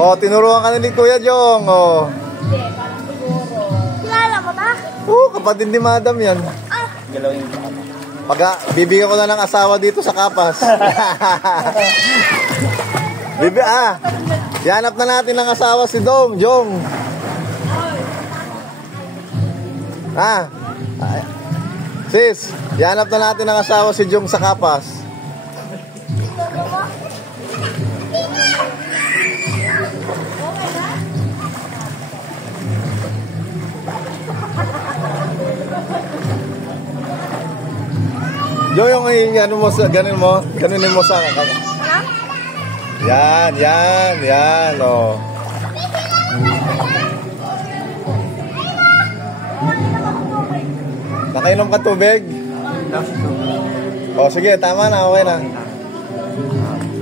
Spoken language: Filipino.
Oh, tinuruan ka na ni Kuya Jong. Oh. Hindi, parang siguro. Kilala mo ba? Kapatid ni Madam yan. Galawin pa. Bibigyan ko na ng asawa dito sa Kapas. Yanap na natin ng asawa si Jong. Sis, yanap na natin ng asawa si Jong sa Kapas. Jong, yung ano mo sa ganin mo sa yan, oh. Nakainom ka tubig? Oh, sige, tama na, okay na.